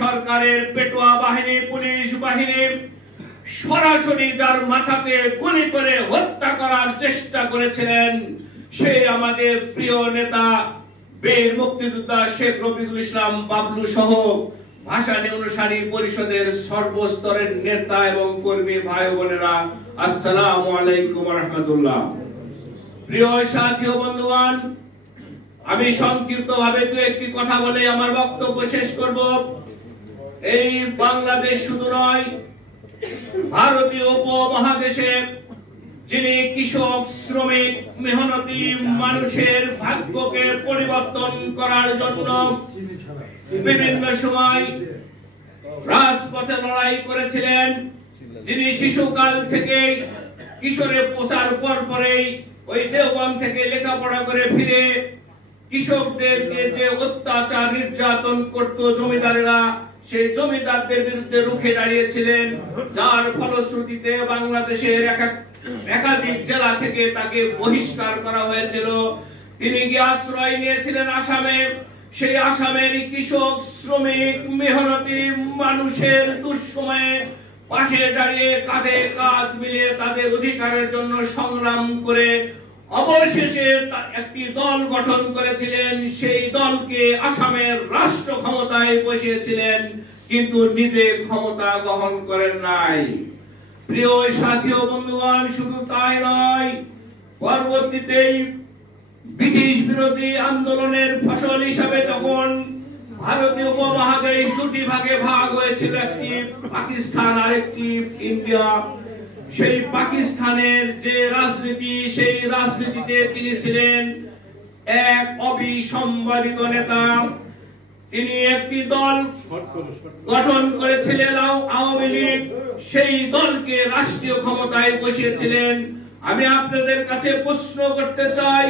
সরকারের পেটোয়া বাহিনী, পুলিশ বাহিনী সরাসরি যার মাথাতে গুলি করে হত্যা করার চেষ্টা করেছিলেন, সেই আমাদের প্রিয় নেতা বীর মুক্তিযোদ্ধা শেখ রফিকুল ইসলাম বাবলু সহ ভাসানী অনুসারী পরিষদের সর্বস্তরের নেতা এবং কর্মী ভাই বোনেরা, আসসালামু আলাইকুম ওয়া রাহমাতুল্লাহ। প্রিয় সাথী ও বন্ধুগণ, আমি সংক্ষিপ্তভাবে দু একটি কথা বলে আমার বক্তব্য শেষ করব। এই বাংলাদেশ শুধু নয়, ভারতীয় উপমহাদেশে যিনি কৃষক, শ্রমিক, মেহনতি মানুষের ভাগ্যকে পরিবর্তন করার জন্য বিভিন্ন সময় রাজপথে লড়াই করেছিলেন, যিনি শিশুকাল থেকে কিশোরে পৌঁছার পরেই ওই দেওবন্দ থেকে লেখাপড়া করে ফিরে কৃষকদেরকে যে অত্যাচার নির্যাতন করত জমিদারেরা, সেই জমিদারদের বিরুদ্ধে রুখে দাঁড়িয়েছিলেন, যার ফলশ্রুতিতে বাংলাদেশের একাধিক জেলা থেকে তাকে বহিষ্কার করা হয়েছিল। তিনি গিয়ে আশ্রয় নিয়েছিলেন আসামে। সেই আসামের কৃষক, শ্রমিক, মেহনতি মানুষের দুঃসময়ে পাশে দাঁড়িয়ে কাঁধে কাঁধ মিলিয়ে তাদের অধিকারের জন্য সংগ্রাম করে অবশেষে একটি দল গঠন করেছিলেন। সেই দলকে আসামের রাষ্ট্র ক্ষমতায় বসিয়েছিলেন, কিন্তু নিজে ক্ষমতা গ্রহণ করেন নাই। প্রিয় সাথী ও বন্ধুগণ, শুধু তাই নয়, পরবর্তীতেই ব্রিটিশ বিরোধী আন্দোলনের ফসল হিসাবে তখন ভারতীয় উপমহাদেশ দুটি ভাগে ভাগ হয়েছিল, একটি পাকিস্তান আর একটি ইন্ডিয়া। সেই পাকিস্তানের যে রাজনীতি, সেই রাজনীতিতে তিনি ছিলেন এক অবিসম্বাদিত নেতা। তিনি একটি দল গঠন করেছিলেন, আওয়ামী লীগ। সেই দলকে রাষ্ট্রীয় ক্ষমতায় বসিয়েছিলেন। আমি আপনাদের কাছে প্রশ্ন করতে চাই,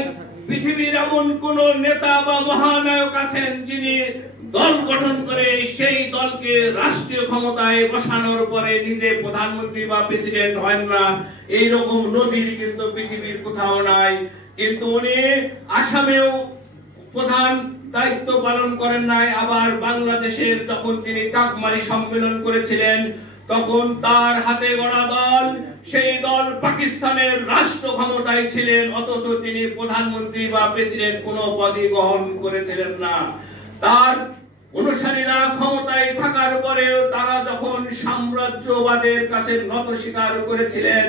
পৃথিবীর এমন কোন নেতা বা মহানায়ক আছেন যিনি দল গঠন করে সেই দলকে রাষ্ট্রীয় ক্ষমতায় বসানোর পরে নিজে প্রধানমন্ত্রী বা প্রেসিডেন্ট হন না? এইরকম নজির কিন্তু পৃথিবীর কোথাও নাই। কিন্তু উনি আসামেও প্রধান দায়িত্ব পালন করেন নাই। আবার বাংলাদেশের যখন তিনি কাকমারি সম্মেলন করেছিলেন, তখন তার হাতে গড়া দল, সেই দল পাকিস্তানের রাষ্ট্র ক্ষমতায় ছিলেন, অথচ তিনি প্রধানমন্ত্রী বা প্রেসিডেন্ট কোনো পদই গ্রহণ করেছিলেন না। তার অনুসারীরা ক্ষমতায় থাকার পরেও তারা যখন সাম্রাজ্যবাদের কাছে নত স্বীকার করেছিলেন,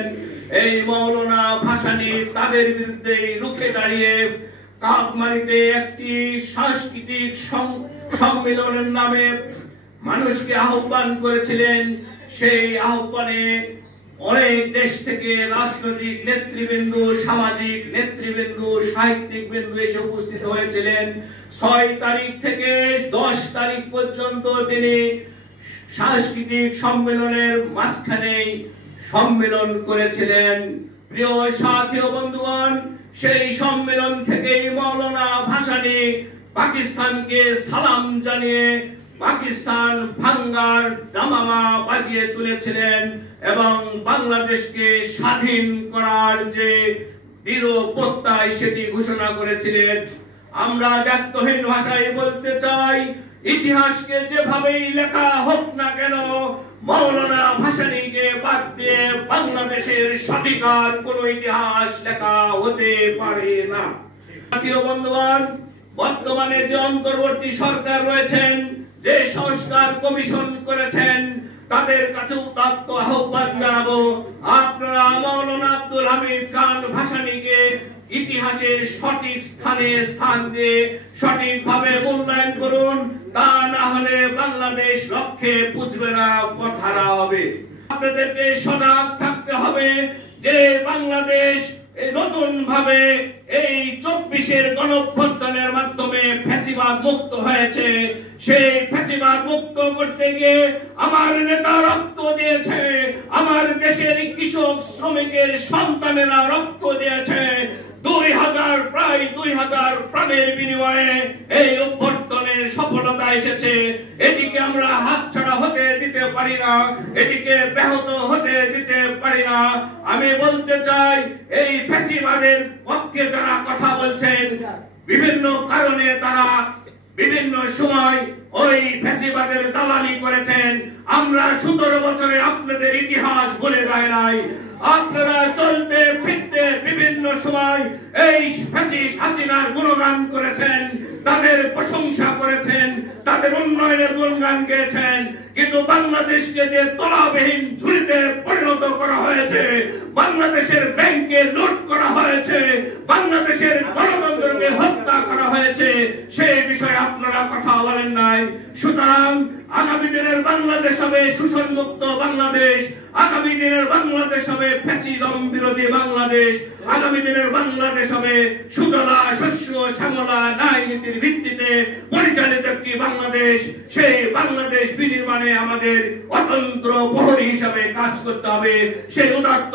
এই মৌলানা ভাসানী তাদের বিরুদ্ধে রুখে দাঁড়িয়ে কাকমারিতে একটি সাংস্কৃতিক সম্মেলনের নামে মানুষকে আহ্বান করেছিলেন। সেই আহ্বানে অনেক দেশ থেকে রাজনৈতিক নেতৃবৃন্দ, সামাজিক নেতৃবৃন্দ, সাহিত্যিক বৃন্দ এসে উপস্থিত হয়েছিলেন। 6 তারিখ থেকে 10 তারিখ পর্যন্ত তিনি সাংস্কৃতিক সম্মেলনের মাঝখানে সম্মেলন করেছিলেন। প্রিয় সাথী ও বন্ধুগণ, সেই সম্মেলন থেকেই মৌলানা ভাসানী পাকিস্তানকে সালাম জানিয়ে পাকিস্তান ভাঙ্গার দামামা বাজিয়ে তুলেছিলেন এবং বাংলাদেশকে স্বাধীন করার যে দৃঢ় প্রত্যয় সেটি ঘোষণা করেছিলেন। আমরা ব্যক্তহীন ভাষায় বলতে চাই, ইতিহাসকে যেভাবেই লেখা হোক না কেন, মৌলানা ভাসানীকে বাদ দিয়ে বাংলাদেশের সঠিকার কোন ইতিহাস লেখা হতে পারে না। জাতীয় বন্ধুগণ, বর্তমানে যে অন্তর্বর্তী সরকার রয়েছেন, যে সংস্কার কমিশন করেছেন, তাদের কাছে উদাত্ত আহ্বান জানাবো, আপনারা মৌলানা আব্দুল হামিদ খান ভাসানীকে ইতিহাসের সঠিক স্থান দিয়ে সঠিকভাবে মূল্যায়ন করুন। তা না হলে বাংলাদেশ লক্ষ্যে পুঁছবে না, পথহারা হবে। আপনাদেরকে সজাগ থাকতে হবে যে বাংলাদেশ নতুন ভাবে এই 24-এর গণঅভ্যুত্থানের মাধ্যমে ফ্যাসিবাদ মুক্ত হয়েছে। সেই ফ্যাসিবাদ মুক্ত করতে গিয়ে আমার নেতা রক্ত দিয়েছে, আমার দেশের কৃষক শ্রমিকের সন্তানেরা রক্ত দিয়েছে। 2000 প্রায় 2000 প্রাণের বিনিময়ে এই অভ্যুত্থানের সফলতা এসেছে। এটিকে আমরা হাতছাড়া হতে দিতে পারি না, এটিকে ব্যাহত হতে দিতে পারি না। আমি বলতে চাই, এই ফ্যাসিবাদের পক্ষে যারা কথা বলছেন, বিভিন্ন কারণে তারা বিভিন্ন সময় ওই ফ্যাসিবাদের দালালি করেছেন। আমরা 17 বছরে আপনাদের ইতিহাস ভুলে যায় নাই। আপনারা চলতে ফিরতে বিভিন্ন সময় এই ফ্যাসিস্ট হাসিনার গুণগান করেছেন, তাদের প্রশংসা করেছেন, তাদের উন্নয়নের গুণগান গেয়েছেন, কিন্তু বাংলাদেশকে যে তলাবিহীন ঝুড়িতে পরিণত করা হয়েছে, বাংলাদেশের ব্যাংকে লুট করা হয়েছে, বাংলাদেশের গণতন্ত্রকে হত্যা করা হয়েছে, সেই বিষয়ে আপনারা কথা বলেন নাই। সুতরাং আগামী দিনের বাংলাদেশ হবে শোষণ মুক্ত বাংলাদেশ, আগামী দিনের বাংলাদেশ হবে ফ্যাসিজম বিরোধী বাংলাদেশ, আগামী দিনের বাংলাদেশ হবে সুজলা শস্য শ্যামলা ন্যায় নীতির ভিত্তিতে পরিচালিত একটি বাংলাদেশ। সেই বাংলাদেশ বিনির্মাণে আমাদের অতন্ত্র প্রহরী হিসাবে কাজ করতে হবে। সেই উদাত্ত